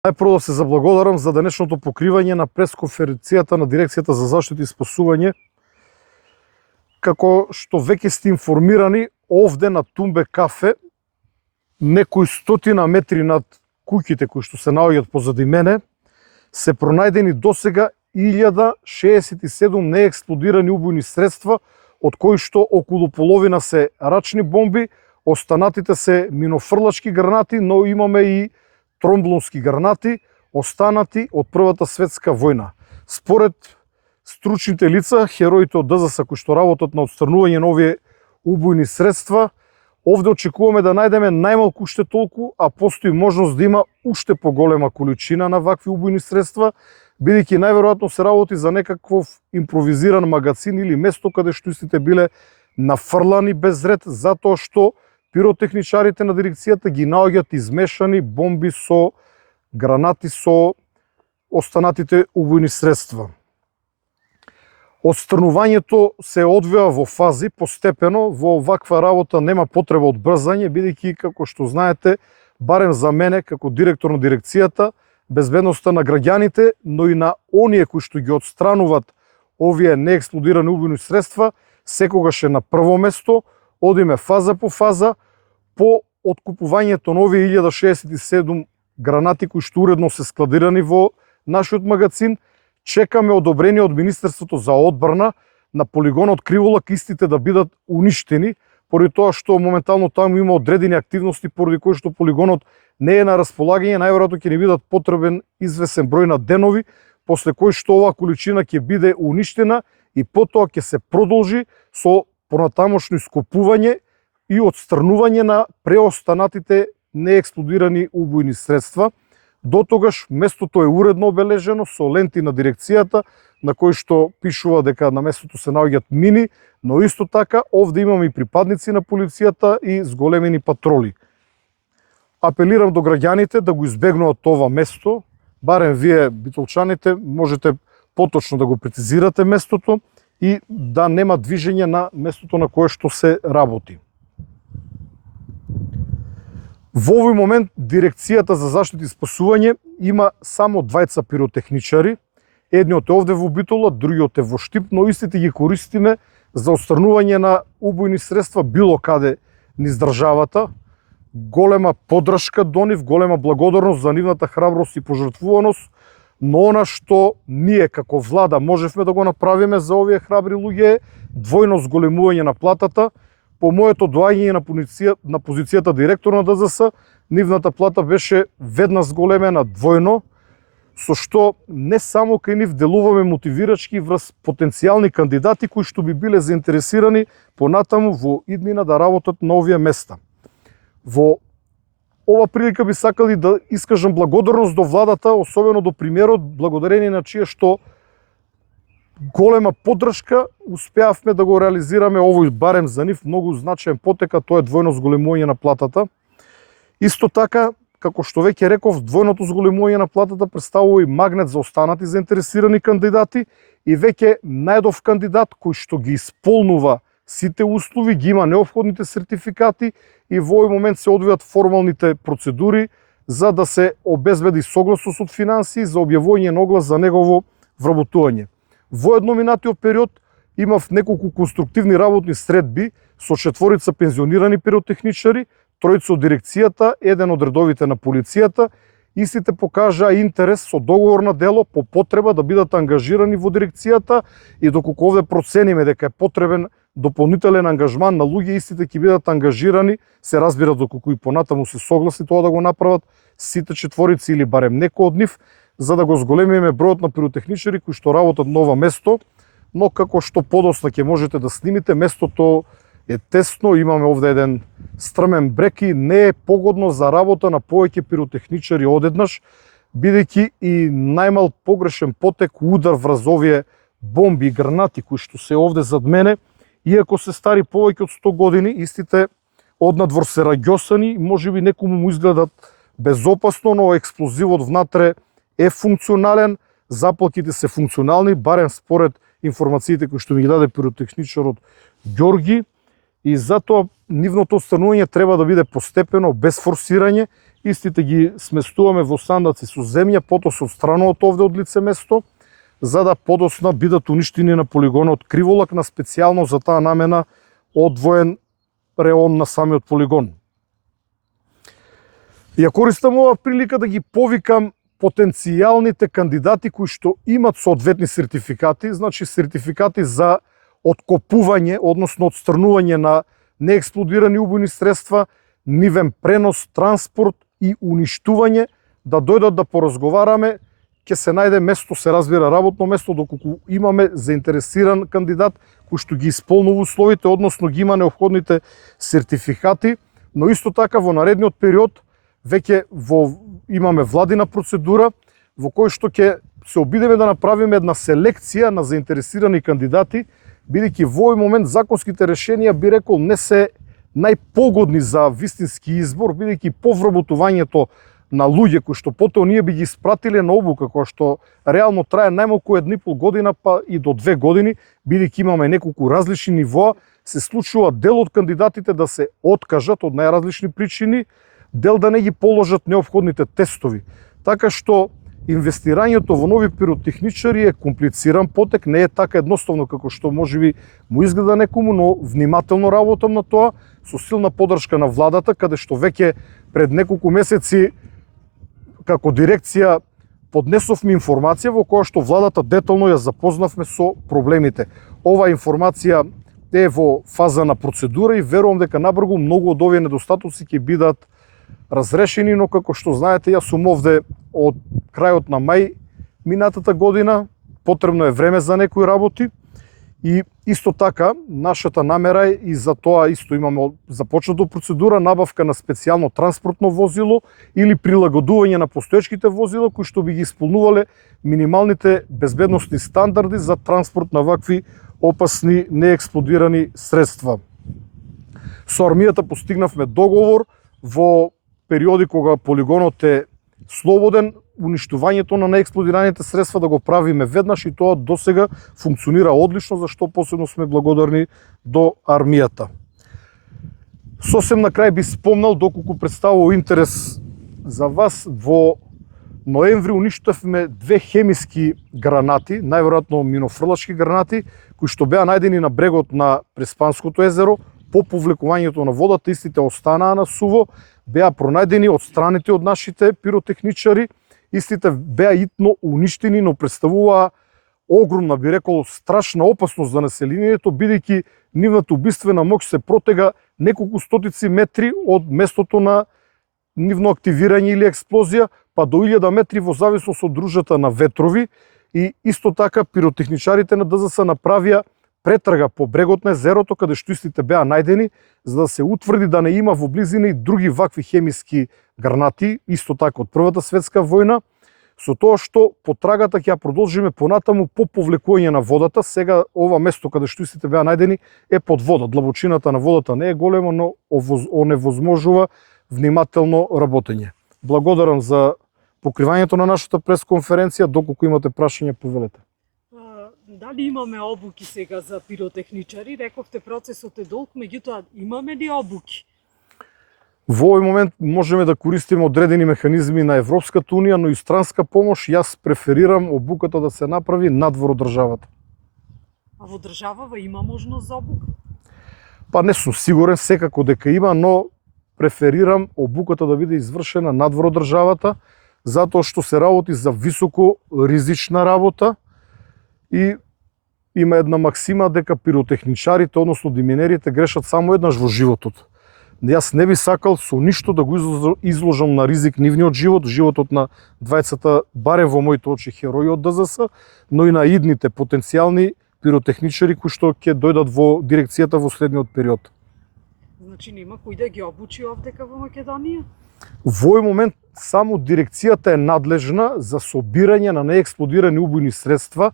Најпрво да се заблагодарам за денешното покривање на пресконференцијата на Дирекцијата за заштита и спасување. Како што веќе сте информирани, овде на Тумбе кафе, некои стотина метри над куќите кои што се наоѓаат позади мене, се пронајдени досега 1067 неексплодирани убојни средства, од кои што околу половина се рачни бомби, останатите се минофрлачки гранати, но имаме и тромблонски гранати, останати од Првата светска војна. Според стручните лица, хероите од ДЗС кои што работат на отстранување на овие убојни средства, овде очекуваме да најдеме најмалку уште толку, а постои можност да има уште поголема количина на вакви убојни средства, бидејќи најверојатно се работи за некаков импровизиран магазин или место каде што истите биле нафрлани без ред, затоа што пиротехничарите на дирекцијата ги наоѓаат измешани бомби со гранати со останатите убојни средства. Отстранувањето се одвива во фази, постепено. Во ваква работа нема потреба од брзање, бидејќи, како што знаете, барем за мене, како директор на дирекцијата, безбедноста на граѓаните, но и на оние кои што ги отстрануваат овие неексплодирани убојни средства, секогаш е на прво место. Одиме фаза по фаза по откупувањето на овие 1067 гранати кои што уредно се складирани во нашиот магазин. Чекаме одобрение од Министерството за одбрана на полигонот Криволак истите да бидат уништени, поради тоа што моментално таму има одредени активности поради кои што полигонот не е на располагање, најверојатно ќе ни бидат потребен извесен број на денови, после кој што оваа количина ќе биде уништена и потоа ќе се продолжи со понатамошно ископување и отстранување на преостанатите неексплодирани убојни средства. До тогаш местото е уредно обележено со ленти на дирекцијата на кои што пишува дека на местото се наоѓаат мини, но исто така овде имаме и припадници на полицијата и зголемени патроли. Апелирам до граѓаните да го избегнуваат ова место, барем вие битолчаните можете поточно да го прецизирате местото и да нема движење на местото на кое што се работи. Во овој момент Дирекцијата за заштита и спасување има само двајца пиротехничари. Едниот е овде во Битола, другиот е во Штип, но истите ги користиме за отстранување на убојни средства било каде низ државата. Голема поддршка до нив, голема благодарност за нивната храброст и пожртвуваност, но она што ние како влада можевме да го направиме за овие храбри луѓе е двојно зголемување на платата. По моето доаѓање на позицијата директор на ДЗС, нивната плата беше веднаш зголемена двојно, со што не само кај нив делуваме мотивирачки врз потенцијални кандидати кои што би биле заинтересирани понатаму во иднина да работат на овие места. Во ова прилика би сакали да искажам благодарност до владата, особено до премиерот, благодарение на чие што голема поддршка успеавме да го реализираме овој барем за нив многу значаен потека, тоа е двојно зголемување на платата. Исто така, како што веќе реков, двојното зголемување на платата представува и магнет за останати заинтересирани кандидати и веќе најдов кандидат кој што ги исполнува сите услови, ги има неопходните сертификати и во овој момент се одвијат формалните процедури за да се обезбеди согласност од финансии за објавување на оглас за негово вработување. Во едноминатиот период имав неколку конструктивни работни средби со 4 пензионирани пиротехничари, 3 од дирекцијата, 1 од редовите на полицијата. Истите покажаа интерес со договор на дело по потреба да бидат ангажирани во дирекцијата и доколку овде процениме дека е потребен дополнителен ангажман на луѓе, истите ќе бидат ангажирани, се разбира доколку и понатаму се согласни тоа да го направат сите 4 или барем некој од нив, за да го зголемиме бројот на пиротехничари кои што работат на ова место, но како што подоцна ќе можете да снимите, местото е тесно, имаме овде еден стрмен брег и не е погодно за работа на повеќе пиротехничари одеднаш, бидејќи и најмал погрешен потек, удар врз овие бомби и гранати кои што се овде зад мене, иако се стари повеќе од 100 години, истите однадвор се раѓосани, можеби некому му изгледат безопасно, но експлозивот внатре е функционален, заплатите се функционални, барем според информациите кои што ми ги даде пиротехничарот Ѓорги, и затоа нивното отстранување треба да биде постепено, без форсирање Истите ги сместуваме во сандаци со земја, потоа се отстрануваат овде од лице место, за да подоцна бидат уништени на полигонот Криволак на специјално за таа намена одвоен реон на самиот полигон. Ја користам ова прилика да ги повикам потенцијалните кандидати кои што имат соодветни сертификати, значи сертификати за откопување, односно отстранување на неексплодирани убојни средства, нивен пренос, транспорт и уништување, да дојдат да поразговараме. Ќе се најде место, се разбира работно место, доколку имаме заинтересиран кандидат кој што ги исполнува условите, односно ги има неопходните сертификати, но исто така во наредниот период веќе имаме владина процедура во кој што ќе се обидеме да направиме една селекција на заинтересирани кандидати, бидејќи во овој момент законските решенија, би рекол, не се најпогодни за вистински избор, бидејќи повработувањето на луѓе кои што потоа ние би ги испратиле на обука, која што реално трае најмалку 1,5 година, па и до 2 години, бидејќи имаме неколку различни нивоа, се случува дел од кандидатите да се откажат од најразлични причини, дел да не ги положат неопходните тестови. Така што инвестирањето во нови пиротехничари е комплициран потек, не е така едноставно како што можеби му изгледа некому, но внимателно работам на тоа, со силна поддршка на владата, каде што веќе пред неколку месеци како дирекција поднесовме информација во која што владата детално ја запознавме со проблемите. Ова информација е во фаза на процедура и верувам дека набрзо многу од овие недостатоци ќе бидат разрешени, но како што знаете, јас сум овде од крајот на мај минатата година, потребно е време за некои работи и исто така нашата намера е и за тоа исто имаме започната процедура набавка на специјално транспортно возило или прилагодување на постоечките возила кои што би ги исполнувале минималните безбедносни стандарди за транспорт на вакви опасни неексплодирани средства. Со армијата постигнавме договор во периоди кога полигонот е слободен, уништувањето на неексплодираните средства да го правиме веднаш и тоа досега функционира одлично, за што посебно сме благодарни до армијата. Сосем на крај би спомнал, доколку представува интерес за вас, во ноември уништавме 2 хемиски гранати, најверојатно минофрлачки гранати, кои што беа најдени на брегот на Преспанското езеро. По повлекувањето на водата, истите останаа на суво, беа пронајдени од страните од нашите пиротехничари, истите беа итно уништени, но представуваа огромна, би рекол, страшна опасност за населението, бидејќи нивната убиствена моќ се протега неколку стотици метри од местото на нивно активирање или експлозија, па до 1000 метри во зависност од дружата на ветрови. И исто така пиротехничарите на ДЗС направија претрага по брегот на езерото, каде што истите беа најдени, за да се утврди да не има во близина и други вакви хемиски гранати, исто така од Првата светска војна, со тоа што потрагата ќе ја продолжиме понатаму по повлекување на водата. Сега ова место каде што истите беа најдени е под вода. Длабочината на водата не е голема, но оневозможува внимателно работење. Благодарам за покривањето на нашата пресконференција. Доколку имате прашања, повелете. Дали имаме обуки сега за пиротехничари? Рековте процесот е долг, меѓутоа имаме ли обуки? Во овој момент можеме да користиме одредени механизми на Европската унија, но и странска помош. Јас преферирам обуката да се направи надвор од државата. А во државава има можност за обука? Па не сум сигурен, секако дека има, но преферирам обуката да биде извршена надвор од државата, затоа што се работи за високо ризична работа и има една максима дека пиротехничарите, односно деминерите, грешат само еднаш во животот. Јас не би сакал со ништо да го изложам на ризик нивниот живот, животот на двајцата, барем во моите очи, херои од ДЗС, но и на идните потенцијални пиротехничари кои што ќе дојдат во дирекцијата во следниот период. Значи нема кој да ги обучи овдека во Македонија? Во овој момент само дирекцијата е надлежна за собирање на неексплодирани убојни средства.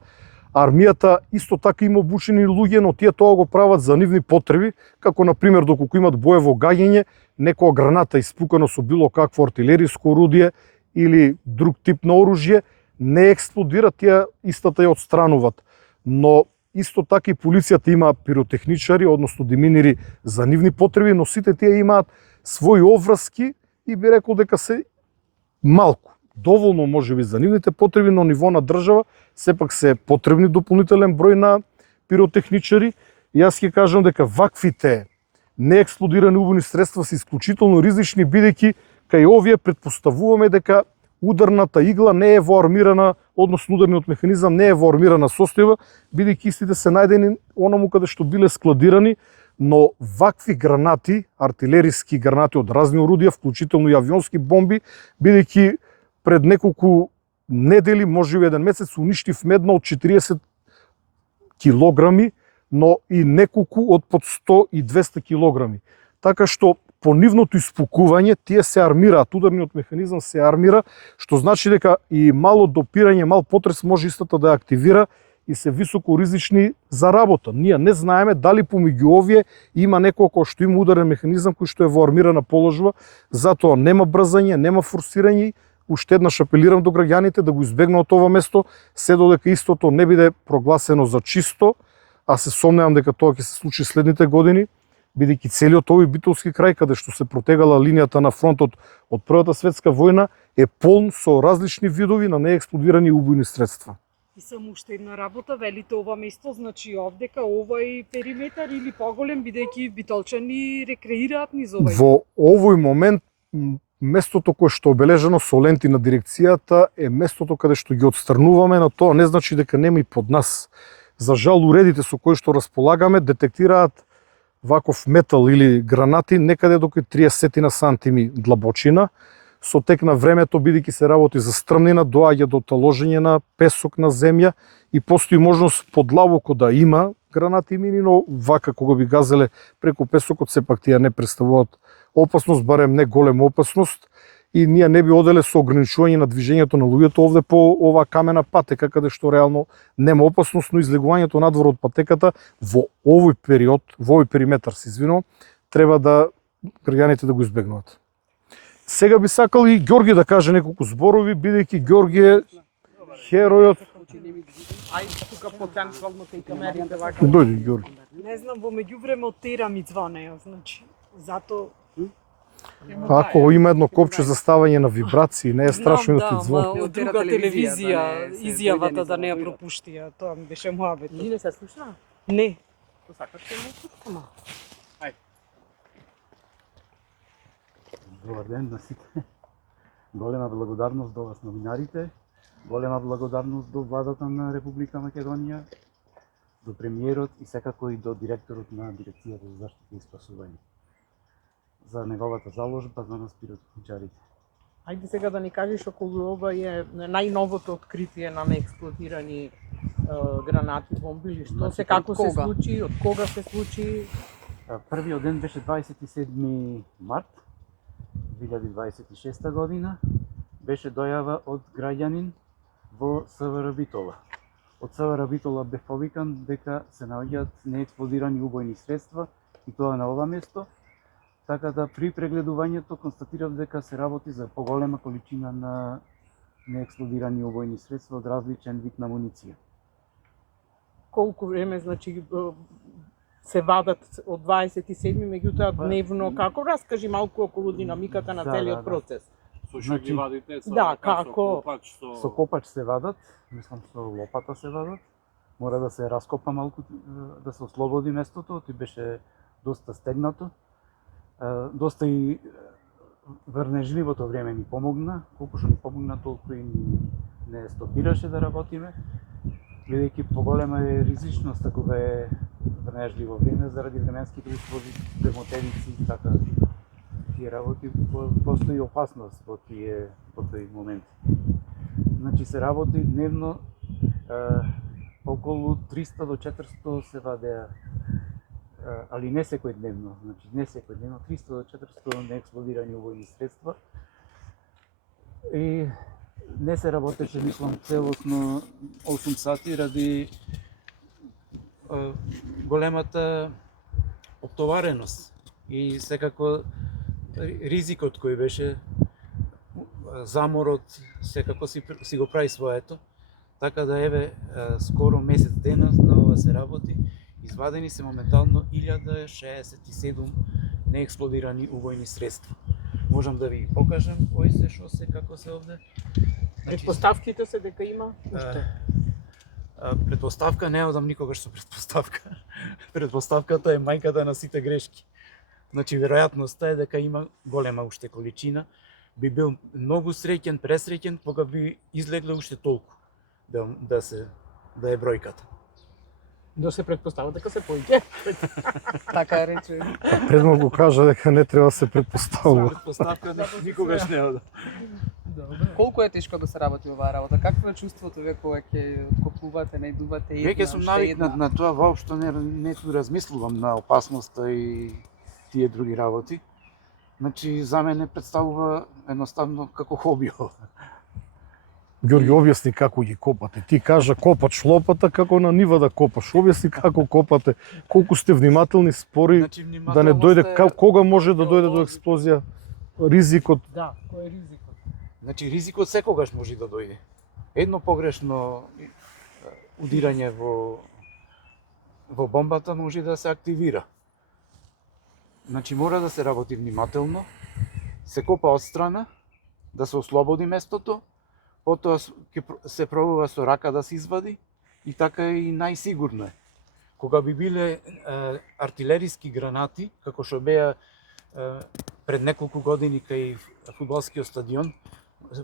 Армијата исто така има обучени луѓе, но тие тоа го прават за нивни потреби, како на пример доколку имат боево гаѓање, некоја граната испукана со било какво артилериско орудие или друг тип на оружје, не експлодира, тие истата ја отстрануваат. Но исто така и полицијата има пиротехничари, односно деминери за нивни потреби, но сите тие имаат своји оврски и би рекол дека се малку. Доволно можеби за нивните потреби, но ниво на држава сепак се потребни дополнителен број на пиротехничари. И јас ќе кажам дека ваквите неексплодирани убойни средства се исклучително ризични, бидејќи кај овие претпоставуваме дека ударната игла не е во армирана, односно ударниот механизам не е во армирана состојба, бидејќи истите се најдени онаму каде што биле складирани, но вакви гранати, артилериски гранати од разни орудија, вклучително и авионски бомби, бидејќи пред неколку недели, можеби еден месец, уништив медна од 40 килограми, но и неколку од под 100 и 200 килограми. Така што по нивното испукување тие се армираат, ударниот механизам се армира, што значи дека и мало допирање, мал потрес може истата да ја активира и се високо ризични за работа. Ние не знаеме дали помеѓу овие има некој кој што има ударен механизам кој што е во армирана положба, затоа нема брзање, нема форсирање. Уште еднаш апелирам до граѓаните да го избегнат ова место, се додека истото не биде прогласено за чисто, а се сомневам дека тоа ќе се случи следните години, бидејќи целиот овој битолски крај, каде што се протегала линијата на фронтот од Првата светска војна, е полн со различни видови на неексплодирани убойни средства. И само уште една работа, велите ова место, значи овдека овој периметар или поголем, бидејќи битолчани рекреираат низ овој. Во овој момент местото кое што е обележано со ленти на дирекцијата е местото каде што ги отстрнуваме, но тоа не значи дека нема и под нас. За жал, уредите со кои што располагаме детектираат ваков метал или гранати некаде до 30 сантими длабочина. Со тек на времето, бидејќи се работи за стрмнина, доаѓа до таложење на песок на земја и постои можност подлабоко да има гранати и мини, но вака кога би газеле преку песокот, сепак тие не представуваат опасност, барем не голема опасност, и ние не би оделе со ограничување на движењето на луѓето овде по оваа камена патека, каде што реално нема опасност, но излегувањето надвор од патеката во овој период, во овој периметар, се извинувам, треба да граѓаните да го избегнуваат. Сега би сакал и Ѓорги да каже неколку зборови, бидејќи Ѓорги е херојот. Ајде тука потенцијално кај камерите вака. Дојди, Ѓорги. Не знам, во меѓувреме од тера ми звонеа, значи, зато... Ако има едно копче за ставање на вибрации, не е страшно да ти звон. Од друга телевизија, изјавата да не ја пропуштија, тоа ми беше муабет. Ти не се слуша? Не. Тоа сакаш ќе му слушаме. Добар ден на сите. Голема благодарност до вас новинарите, голема благодарност до владата на Република Македонија, до премиерот и секако и до директорот на Дирекцијата за заштита и спасување за неговата заложба за нас пиротехничарите. Ајде сега да ни кажеш околу ова е најновото откритие на неексплодирани гранати, бомби или што Значи, се како се кога? случи, од кога се случи? Првиот ден беше 27 март 2026 година. Беше дојава од граѓанин во СВР Битола. Од СВР Битола бев повикан дека се наоѓаат неексплодирани убојни средства и тоа на ова место. Така да при прегледувањето констатирав дека се работи за поголема количина на неексплодирани убојни средства од различен вид на муниција. Колку време значи се вадат од 27, меѓутоа дневно како раскажи малку околу динамиката на целиот процес. Со што Значи, ги вадите? да, како? Со копач се вадат, мислам со лопата се вадат. Мора да се раскопа малку, да се ослободи местото, ти беше доста стегнато. Доста и врнежливото време ни помогна, колку што ни помогна толку и не стопираше да работиме, бидејќи поголема е ризичноста кога е врнежливо време заради временските услови, грмотевици и така. Тие работи постои опасност во тој момент. Значи се работи дневно околу 300 до 400 се вадеа, али не секој дневно, значи не секој дневно, 300 до 400 неексплодирани убојни средства. И не се работеше, мислам, целосно 8 сати ради големата оптовареност и секако ризикот кој беше, заморот секако си го прави своето. Така да еве скоро месец дена на ова се работи. Извадени се моментално 1067 неексплодирани убојни средства. можам да ви покажам кои се, што се, како се овде. Предпоставките се дека има уште. Предпоставка не одам никогаш со предпоставка. Предпоставката е мајката на сите грешки. Значи, веројатноста е дека има голема уште количина. Би бил многу среќен, пресреќен, кога би излегле уште толку да е бројката. Да се предпоставува дека се поиќе. Така рече. Предно го кажа дека не треба да се предпоставува. Предпоставка никогаш не одам. Колку е тешко да се работи оваа работа? Какво е чувството вие кога ќе откопувате, најдувате една? Веќе сум навикнат на тоа, воопшто не ту размислувам на опасноста и тие други работи. Значи, за мене представува едноставно како хоби ова. Ѓорги, објасни како ги копате. Ти кажа копаш лопата, како на нива да копаш. Објасни како копате, колку сте внимателни, спори, Значи, да не дојде, кога може да дојде до експлозија, ризикот. Да, кој е ризикот? Значи, ризикот секогаш може да дојде. Едно погрешно удирање во бомбата може да се активира. Значи, мора да се работи внимателно, се копа одстрана, да се ослободи местото, потоа се пробува со рака да се извади и така и најсигурно е. Кога би биле артилериски гранати, како што беа пред неколку години кај фудбалскиот стадион,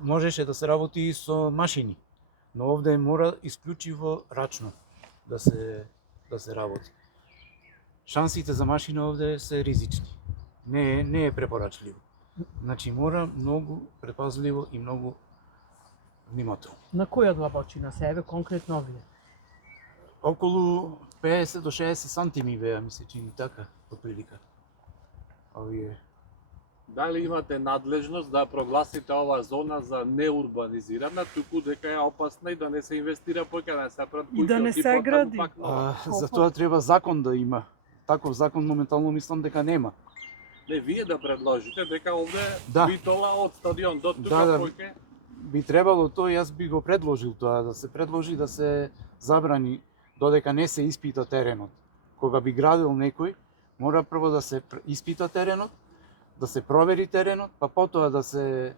можеше да се работи и со машини, но овде мора исклучиво рачно да се работи. Шансите за машина овде се ризични. Не е препорачливо. Значи мора многу предпазливо и многу внимателно. На која длабочина се еве конкретно овие? Околу 50 до 60 сантими беа, ми се чини така, отприлика. Овие. Дали имате надлежност да прогласите оваа зона за неурбанизирана, туку дека е опасна и да не се инвестира повеќе, да не се прават И да не се потану гради. пак нова? За тоа треба закон да има. Таков закон моментално мислам дека нема. Не, вие да предложите дека овде Да. битола од стадион до тука Да, да. повеќе. Би требало тоа, јас би го предложил тоа, да се предложи да се забрани додека не се испита теренот. Кога би градил некој, мора прво да се испита теренот, да се провери теренот, па потоа да се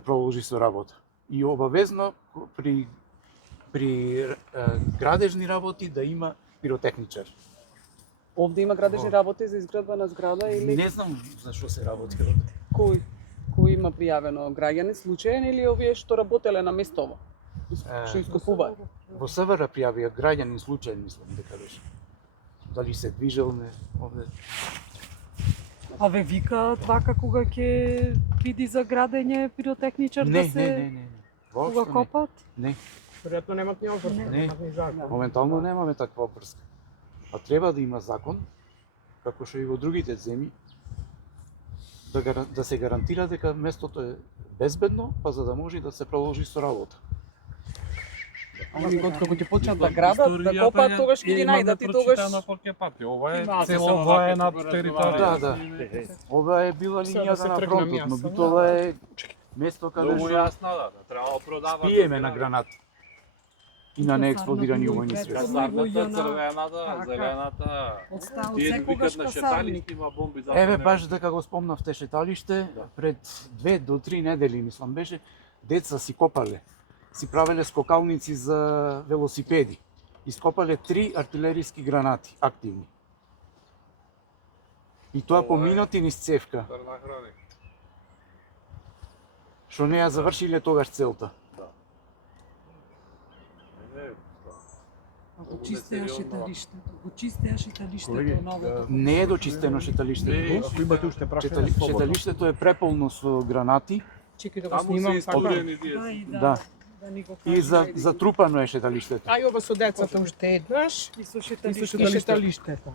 продолжи со работа. И обавезно при градежни работи да има пиротехничар. Овде има градежни работи за изградба на зграда или Не знам за што се работи овде. кој има пријавено граѓани случаен или овие што работеле на местово? Што искупуваат? Во СВР пријавија граѓанин случај, мислам дека беше. Дали се движел не овде. А ве вика твака кога ќе види за градење пиротехничар да се Не. кога Воопшто не. копат? Не. Веројатно немат ни обврска, Не. немат ни закон. Моментално немаме таква обврска. А треба да има закон, како што и во другите земји, да се гарантира дека местото е безбедно, па за да може да се продолжи со работа. Они кога ќе почнат да градат, да копаат, тогаш ќе ги најдат и тогаш Ова е Има, цело само воена вака, територија. Да. Ова е била Сега да линијата се на тргнам фронтот, јас, но само. Битола е место каде Многу што јасно, да, треба да продават. спиеме на гранат и на неексплодирани убојни средства. Касарната, црвената, Така. зелената. Од Тие секогаш викат на касарни. шеталиште има бомби за. Еве баш дека го спомнавте шеталиште, пред 2 до 3 недели мислам беше, деца си копале, си правеле скокалници за велосипеди. Ископале 3 артилериски гранати активни. И тоа по минути низ цевка, Црна хроника. што не ја завршиле тогаш целта. Го чистеа шеталиштето. Го чистеа шеталиштето новото. Не е дочистено шеталиштето. Имате уште Шеталиштето е преполно со гранати Чекај да го Таму се снимам така. исторени тие. Да, и Да. да ни го и кажа. затрупано е шеталиштето. Ај ова со децата уште еднаш И со и со шеталиштето. шеталиштето.